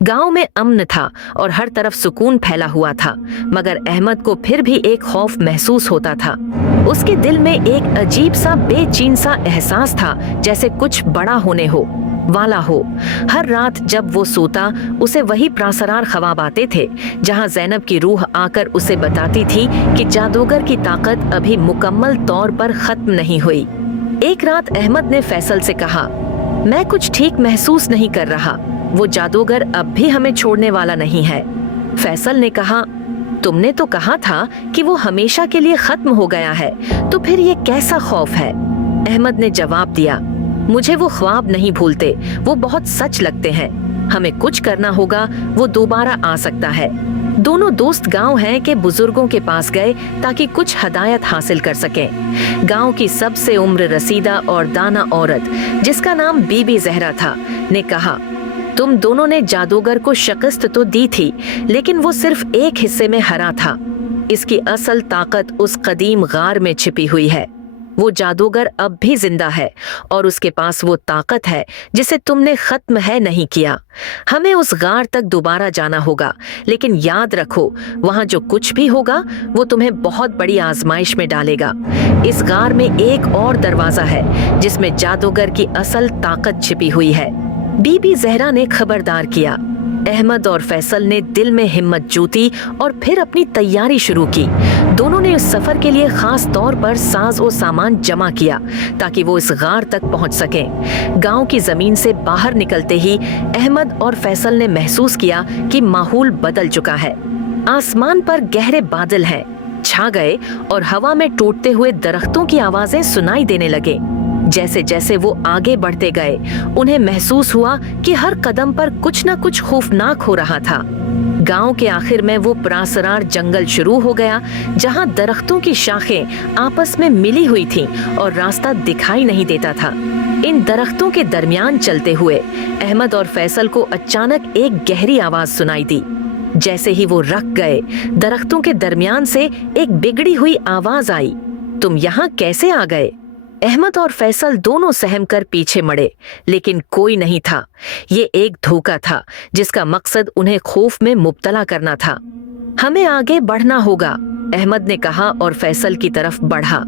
गांव में अमन था और हर तरफ सुकून फैला हुआ था, मगर अहमद को फिर भी एक खौफ महसूस होता था। उसके दिल में एक अजीब सा बेचैन सा एहसास था, जैसे कुछ बड़ा होने वाला हो। हर रात जब वो सोता, उसे वही प्रासरार ख्वाब आते थे, जहां ज़ैनब की रूह आकर उसे बताती थी कि जादूगर की ताकत अभी मुकम्मल तौर पर खत्म नहीं हुई। एक रात अहमद ने फैसल से कहा, मैं कुछ ठीक महसूस नहीं कर रहा, वो जादूगर अब भी हमें छोड़ने वाला नहीं है। फैसल ने कहा, तुमने तो कहा था कि वो हमेशा के लिए खत्म हो गया है, तो फिर ये कैसा खौफ है? अहमद ने जवाब दिया, मुझे वो ख्वाब नहीं भूलते, वो बहुत सच लगते हैं। हमें कुछ करना होगा, वो दोबारा आ सकता है। दोनों दोस्त गांव हैं के बुजुर्गों के पास गए ताकि कुछ हदायत हासिल कर सकें। गांव की सबसे उम्र रसीदा और दाना औरत, जिसका नाम बीबी ज़हरा था, ने कहा, तुम दोनों ने जादूगर को शिकस्त तो दी थी, लेकिन वो सिर्फ एक हिस्से में हरा था। इसकी असल ताकत उस कदीम गार में छिपी हुई है। वो जादूगर अब भी जिंदा है और उसके पास वो ताकत है जिसे तुमने खत्म है नहीं किया। हमें उस गार तक दोबारा जाना होगा, लेकिन याद रखो, वहाँ जो कुछ भी होगा वो तुम्हें बहुत बड़ी आजमाइश में डालेगा। इस गार में एक और दरवाजा है जिसमें जादूगर की असल ताकत छिपी हुई है। बीबी ज़हरा ने खबरदार किया। अहमद और फैसल ने दिल में हिम्मत जूती और फिर अपनी तैयारी शुरू की। दोनों ने इस सफर के लिए खास तौर पर साज और सामान जमा किया ताकि वो इस गार तक पहुंच सकें। गांव की जमीन से बाहर निकलते ही अहमद और फैसल ने महसूस किया कि माहौल बदल चुका है। आसमान पर गहरे बादल हैं, छा गए और हवा में टूटते हुए दरख्तों की आवाजें सुनाई देने लगे। जैसे जैसे वो आगे बढ़ते गए, उन्हें महसूस हुआ कि हर कदम पर कुछ न कुछ खौफनाक हो रहा था। गांव के आखिर में वो प्रासरार जंगल शुरू हो गया, जहां दरख्तों की शाखें आपस में मिली हुई थीं और रास्ता दिखाई नहीं देता था। इन दरख्तों के दरमियान चलते हुए अहमद और फैसल को अचानक एक गहरी आवाज सुनाई दी। जैसे ही वो रुक गए, दरख्तों के दरमियान से एक बिगड़ी हुई आवाज आई, तुम यहाँ कैसे आ गए? अहमद और फैसल दोनों सहम कर पीछे मुड़े, लेकिन कोई नहीं था। ये एक धोखा था जिसका मकसद उन्हें खौफ में मुब्तला करना था। हमें आगे बढ़ना होगा, अहमद ने कहा और फैसल की तरफ बढ़ा।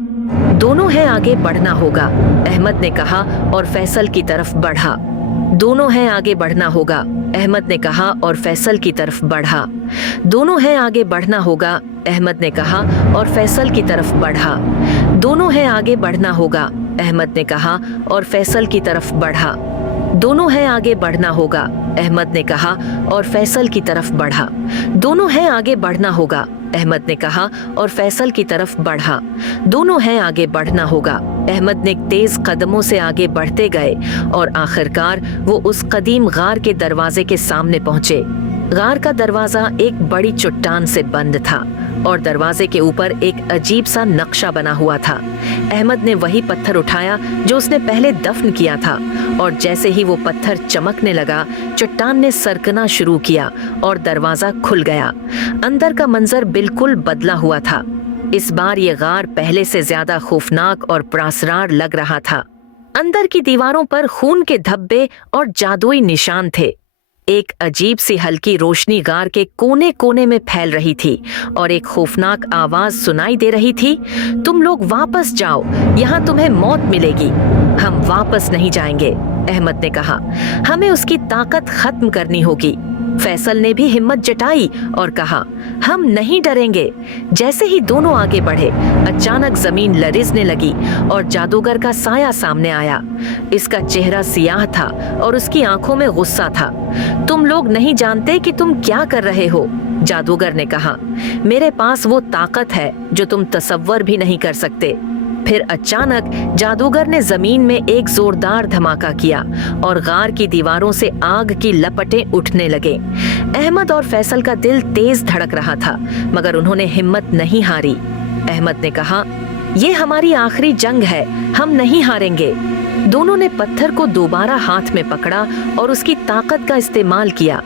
दोनों हैं आगे बढ़ना होगा, अहमद ने कहा और फैसल की तरफ बढ़ा। दोनों हैं आगे बढ़ना होगा, अहमद ने कहा और फैसल की तरफ बढ़ा। दोनों हैं आगे बढ़ना होगा, अहमद ने कहा और फैसल की तरफ बढ़ा। दोनों हैं आगे बढ़ना होगा, अहमद ने कहा और फैसल की तरफ बढ़ा। दोनों हैं आगे बढ़ना होगा, अहमद ने कहा और फैसल की तरफ बढ़ा। दोनों हैं आगे बढ़ना होगा, अहमद ने कहा और फैसल की तरफ बढ़ा। दोनों हैं आगे बढ़ना होगा, अहमद ने तेज कदमों से आगे बढ़ते गए और आखिरकार वो उस कदीम गार के दरवाजे के सामने पहुंचे। गार का दरवाजा एक बड़ी चट्टान से बंद था और दरवाजे के ऊपर एक अजीब सा नक्शा बना हुआ था। अहमद ने वही पत्थर उठाया जो उसने पहले दफन किया था, और जैसे ही वो पत्थर चमकने लगा, चट्टान ने सरकना शुरू किया और दरवाजा खुल गया। अंदर का मंजर बिल्कुल बदला हुआ था। इस बार ये गार पहले से ज्यादा खौफनाक और प्रासरार लग रहा था। अंदर की दीवारों पर खून के धब्बे और जादुई निशान थे। एक अजीब सी हल्की रोशनी गार के कोने कोने में फैल रही थी और एक खौफनाक आवाज सुनाई दे रही थी, तुम लोग वापस जाओ, यहाँ तुम्हें मौत मिलेगी। हम वापस नहीं जाएंगे, अहमद ने कहा, हमें उसकी ताकत खत्म करनी होगी। फैसल ने भी हिम्मत जताई और कहा, हम नहीं डरेंगे। जैसे ही दोनों आगे बढ़े, अचानक जमीन लरिजने लगी और जादूगर का साया सामने आया। इसका चेहरा सियाह था और उसकी आंखों में गुस्सा था। तुम लोग नहीं जानते कि तुम क्या कर रहे हो, जादूगर ने कहा। मेरे पास वो ताकत है जो तुम तसव्वुर भी नहीं कर सकते। फिर अचानक जादूगर ने जमीन में एक जोरदार धमाका किया और गार की दीवारों से आग की लपटें उठने लगे। अहमद और फैसल का दिल तेज धड़क रहा था, मगर उन्होंने हिम्मत नहीं हारी। अहमद ने कहा, ये हमारी आखिरी जंग है, हम नहीं हारेंगे। दोनों ने पत्थर को दोबारा हाथ में पकड़ा और उसकी ताकत का इस्तेमाल किया।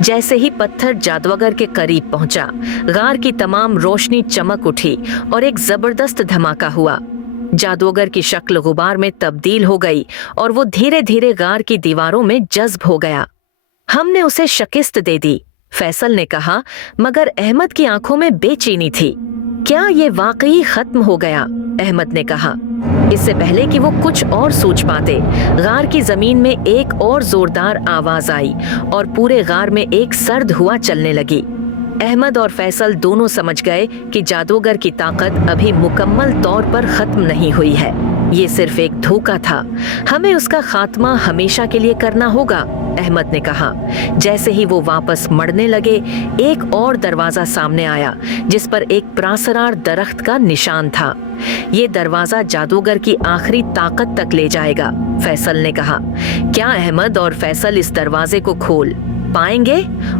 जैसे ही पत्थर जादूगर के करीब पहुंचा, गार की तमाम रोशनी चमक उठी और एक जबरदस्त धमाका हुआ। जादूगर की शक्ल गुबार में तब्दील हो गई और वो धीरे धीरे गार की दीवारों में जज्ब हो गया। हमने उसे शिकस्त दे दी, फैसल ने कहा, मगर अहमद की आंखों में बेचैनी थी। क्या ये वाकई खत्म हो गया? अहमद ने कहा। इससे पहले कि वो कुछ और सोच पाते, गार की जमीन में एक और जोरदार आवाज आई और पूरे गार में एक सर्द हवा चलने लगी। अहमद और फैसल दोनों समझ गए कि जादूगर की ताकत अभी मुकम्मल तौर पर खत्म नहीं हुई है। ये सिर्फ एक धोखा था, हमें उसका खात्मा हमेशा के लिए करना होगा, अहमद ने कहा। जैसे ही वो वापस मड़ने लगे, एक और दरवाजा सामने आया जिस पर एक प्रासरार दरख्त का निशान था। ये दरवाजा जादूगर की आखिरी ताकत तक ले जाएगा, फैसल ने कहा। क्या अहमद और फैसल इस दरवाजे को खोल पाएंगे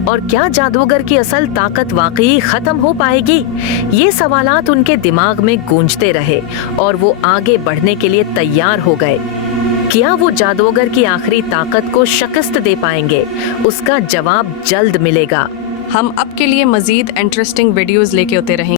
और क्या जादूगर की असल ताकत वाकई खत्म हो पाएगी? ये सवालात उनके दिमाग में गूंजते रहे और वो आगे बढ़ने के लिए तैयार हो गए। क्या वो जादूगर की आखिरी ताकत को शिकस्त दे पाएंगे? उसका जवाब जल्द मिलेगा। हम अब के लिए मजीद इंटरेस्टिंग वीडियोस लेके होते रहेंगे।